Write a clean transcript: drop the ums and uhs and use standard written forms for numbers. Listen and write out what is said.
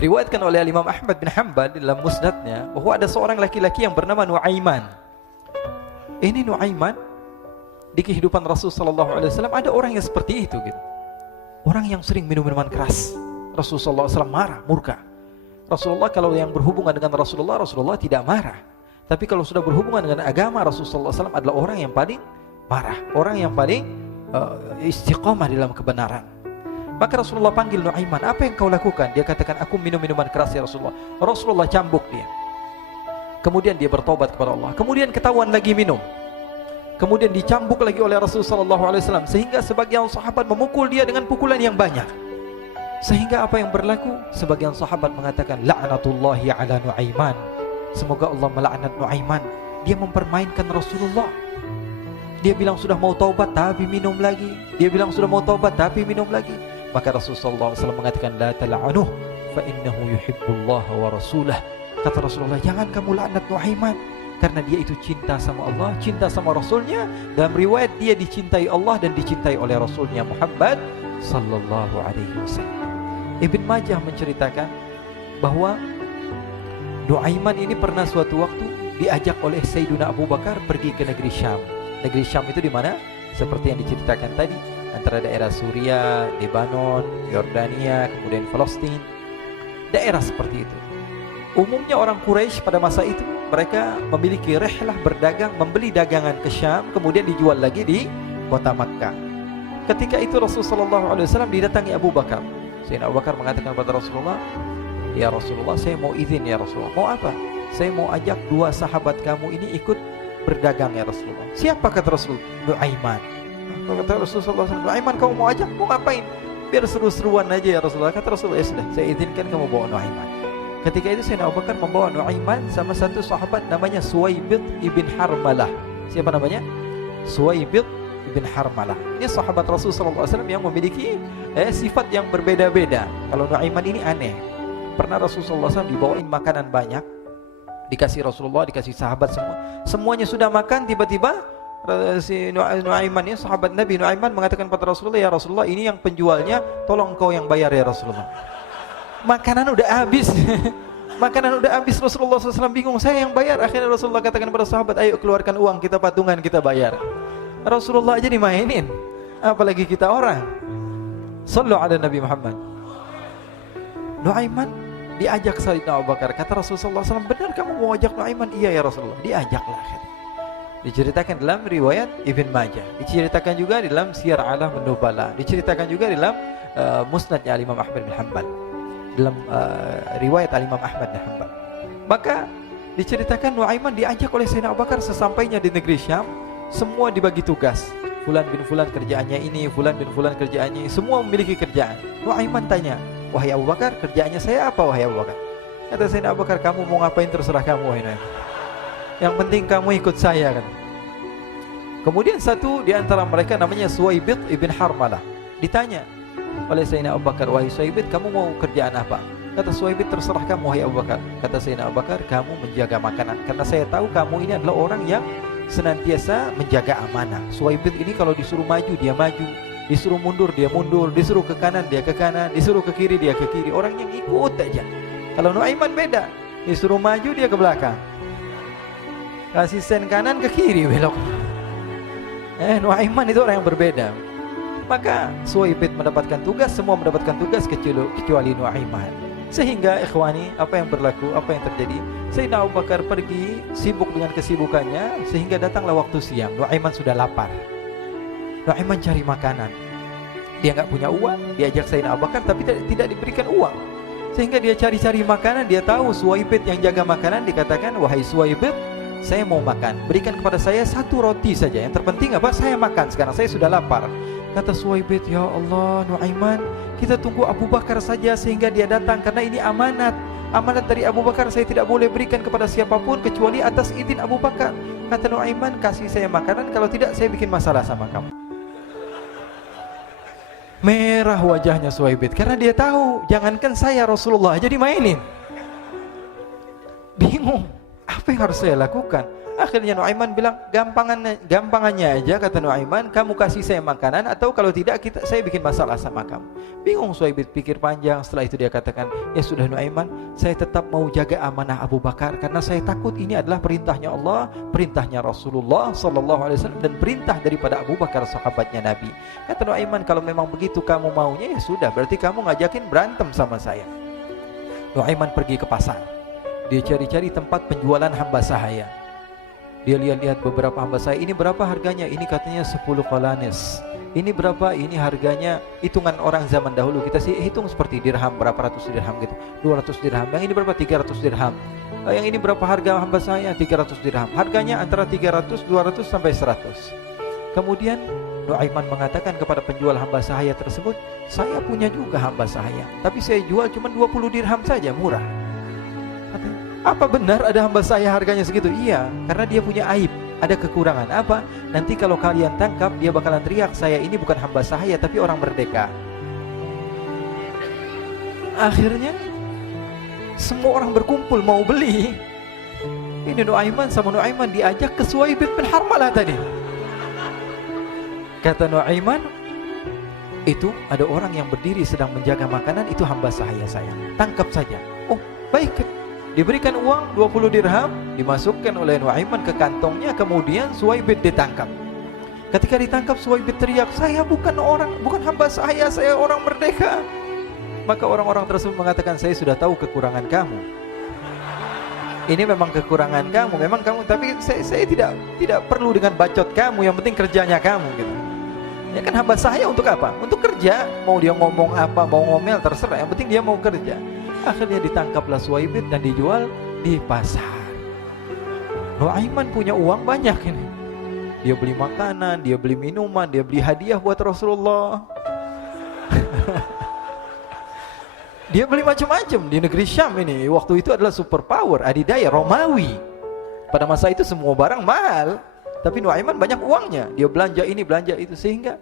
Diriwayatkan oleh Imam Ahmad bin Hanbal dalam musnadnya bahwa ada seorang laki-laki yang bernama Nuaiman. Ini Nuaiman di kehidupan Rasul sallallahu alaihi wasallam ada orang yang seperti itu gitu. Orang yang sering minum minuman keras. Rasulullah SAW marah, murka. Rasulullah kalau yang berhubungan dengan Rasulullah tidak marah. Tapi kalau sudah berhubungan dengan agama, Rasulullah SAW adalah orang yang paling marah, orang yang paling istiqamah dalam kebenaran. Maka Rasulullah panggil Nuaiman, apa yang kau lakukan? Dia katakan, aku minum minuman keras ya Rasulullah. Rasulullah cambuk dia. Kemudian dia bertobat kepada Allah. Kemudian ketahuan lagi minum. Kemudian dicambuk lagi oleh Rasulullah SAW, sehingga sebagian sahabat memukul dia dengan pukulan yang banyak. Sehingga apa yang berlaku? Sebagian sahabat mengatakan, la'natullahi ala Nuaiman. Semoga Allah melaknat Nuaiman. Dia mempermainkan Rasulullah. Dia bilang sudah mau taubat tapi minum lagi. Dia bilang sudah mau taubat tapi minum lagi. Maka Rasulullah SAW mengatakan, la tal'anuh fa innahu yuhibbullah wa rasulah. Kata Rasulullah, jangan kamu laknat Nuaiman, karena dia itu cinta sama Allah, cinta sama Rasulnya. Dalam riwayat dia dicintai Allah dan dicintai oleh Rasulnya Muhammad sallallahu alaihi wasallam. Ibn Majah menceritakan bahwa Nuaiman ini pernah suatu waktu diajak oleh Sayyidina Abu Bakar pergi ke negeri Syam. Negeri Syam itu di mana? Seperti yang diceritakan tadi, antara daerah Suriah, Lebanon, Yordania, kemudian Palestina. Daerah seperti itu. Umumnya orang Quraisy pada masa itu mereka memiliki rihlah berdagang, membeli dagangan ke Syam, kemudian dijual lagi di kota Makkah. Ketika itu Rasulullah SAW didatangi Abu Bakar. Sayyidina Abu Bakar mengatakan kepada Rasulullah, ya Rasulullah, saya mau izin ya Rasulullah. Mau apa? Saya mau ajak dua sahabat kamu ini ikut berdagang ya Rasulullah. Siapa kata Rasul? Nuaiman. Kata Rasulullah SAW, Nuaiman kamu mau ajak? Mau ngapain? Biar seru-seruan aja ya Rasulullah. Kata Rasulullah, ya sudah, saya izinkan kamu bawa Nuaiman. Ketika itu Sayyidina Abu Bakar membawa Nuaiman sama satu sahabat namanya Suwaibid ibn Harmalah. Siapa namanya? Suwaibid ibn Harmalah. Ini sahabat Rasulullah SAW yang memiliki sifat yang berbeda-beda. Kalau Nuaiman ini aneh. Pernah Rasulullah SAW dibawain makanan banyak, dikasih Rasulullah, dikasih sahabat semua. Semuanya sudah makan, tiba-tiba si Nuaiman ini, sahabat Nabi Nuaiman mengatakan kepada Rasulullah, ya Rasulullah, ini yang penjualnya, tolong kau yang bayar ya Rasulullah. Makanan udah habis. Makanan udah habis, Rasulullah SAW bingung, saya yang bayar. Akhirnya Rasulullah katakan kepada sahabat, ayo keluarkan uang, kita patungan, kita bayar. Rasulullah aja dimainin, apalagi kita orang. Sallu ala Nabi Muhammad. Nuaiman diajak Sayyidina Abu Bakar. Kata Rasulullah SAW, benar kamu mau ajak Nuaiman? Iya ya Rasulullah. Diajaklah akhirnya. Diceritakan dalam riwayat Ibn Majah, diceritakan juga dalam Siyar A'lam An-Nubala, diceritakan juga dalam musnadnya Imam Ahmad bin Hanbal, dalam riwayat Imam Ahmad bin Hanbal. Maka diceritakan Nuaiman diajak oleh Sayyidina Abu Bakar. Sesampainya di negeri Syam, semua dibagi tugas. Fulan bin Fulan kerjaannya ini, Fulan bin Fulan kerjaannya ini, semua memiliki kerjaan. Nuaiman tanya, wahai Abu Bakar, kerjaannya saya apa wahai Abu Bakar? Kata Sayyidina Abu Bakar, kamu mau ngapain terserah kamu wahai Nuaiman. Yang penting kamu ikut saya kan. Kemudian satu di antara mereka namanya Suwaibid ibn Harmalah. Ditanya oleh Sayyidina Abu Bakar, wahai Suwaibid, kamu mau kerjaan apa? Kata Suwaibid, terserah kamu wahai Abu Bakar. Kata Sayyidina Abu Bakar, kamu menjaga makanan, karena saya tahu kamu ini adalah orang yang senantiasa menjaga amanah. Suwaibid ini kalau disuruh maju dia maju, disuruh mundur dia mundur, disuruh ke kanan dia ke kanan, disuruh ke kiri dia ke kiri. Orang yang ikut aja. Kalau Nuaiman beda, disuruh maju dia ke belakang, kasih sen kanan ke kiri belok. Nuaiman itu orang yang berbeda. Maka Suwaibid mendapatkan tugas, semua mendapatkan tugas kecuali Nuaiman. Sehingga ikhwani, apa yang berlaku, apa yang terjadi? Sayyidina Abu Bakar pergi sibuk dengan kesibukannya, sehingga datanglah waktu siang. Nuaiman sudah lapar. Nuaiman cari makanan. Dia nggak punya uang, diajak Sayyidina Abu Bakar tapi tidak diberikan uang. Sehingga dia cari-cari makanan. Dia tahu Suwaibid yang jaga makanan, dikatakan, wahai Suwaibid, saya mau makan, berikan kepada saya satu roti saja. Yang terpenting apa? Saya makan sekarang, saya sudah lapar. Kata Suwaibid, ya Allah Nuaiman, kita tunggu Abu Bakar saja sehingga dia datang, karena ini amanat. Amanat dari Abu Bakar, saya tidak boleh berikan kepada siapapun kecuali atas izin Abu Bakar. Kata Nuaiman, kasih saya makanan, kalau tidak saya bikin masalah sama kamu. Merah wajahnya Suwaibid, karena dia tahu, jangankan saya, Rasulullah aja dimainin. Bingung, apa yang harus saya lakukan? Akhirnya Nuaiman bilang, gampangannya aja, kata Nuaiman, kamu kasih saya makanan, atau kalau tidak saya bikin masalah sama kamu. Bingung Suhaib pikir panjang. Setelah itu dia katakan, ya sudah Nuaiman, saya tetap mau jaga amanah Abu Bakar, karena saya takut ini adalah perintahnya Allah, perintahnya Rasulullah SAW, dan perintah daripada Abu Bakar, sahabatnya Nabi. Kata Nuaiman, kalau memang begitu kamu maunya, ya sudah, berarti kamu ngajakin berantem sama saya. Nuaiman pergi ke pasar. Dia cari-cari tempat penjualan hamba sahaya. Dia lihat-lihat beberapa hamba sahaya. Ini berapa harganya? Ini katanya 10 qalanis. Ini berapa? Ini harganya, hitungan orang zaman dahulu, kita sih hitung seperti dirham, berapa ratus dirham gitu, 200 dirham. Yang ini berapa? 300 dirham. Yang ini berapa harga hamba sahaya? 300 dirham. Harganya antara 300, 200 sampai 100. Kemudian Nuaiman mengatakan kepada penjual hamba sahaya tersebut, saya punya juga hamba sahaya, tapi saya jual cuma 20 dirham saja, murah. Katanya, apa benar ada hamba saya harganya segitu? Iya, karena dia punya aib, ada kekurangan. Apa? Nanti kalau kalian tangkap, dia bakalan teriak, saya ini bukan hamba sahaya tapi orang merdeka. Akhirnya semua orang berkumpul mau beli. Ini Nuaiman sama Nuaiman diajak ke Suhaib bin Harmalah tadi. Kata Nuaiman, itu ada orang yang berdiri sedang menjaga makanan, itu hamba sahaya saya, tangkap saja. Oh baik. Diberikan uang 20 dirham, dimasukkan oleh Nuaiman ke kantongnya, kemudian Suhaib ditangkap. Ketika ditangkap, Suhaib teriak, saya bukan hamba saya orang merdeka. Maka orang-orang tersebut mengatakan, saya sudah tahu kekurangan kamu. Ini memang kekurangan kamu, memang kamu, tapi saya tidak perlu dengan bacot kamu, yang penting kerjanya kamu gitu. Ya kan hamba saya untuk apa? Untuk kerja. Mau dia ngomong apa, mau ngomel terserah, yang penting dia mau kerja. Akhirnya ditangkaplah Suhaib dan dijual di pasar. Nuaiman punya uang banyak ini. Dia beli makanan, dia beli minuman, dia beli hadiah buat Rasulullah. Dia beli macam-macam di negeri Syam ini. Waktu itu adalah superpower, adidaya Romawi. Pada masa itu semua barang mahal, tapi Nuaiman banyak uangnya. Dia belanja ini, belanja itu, sehingga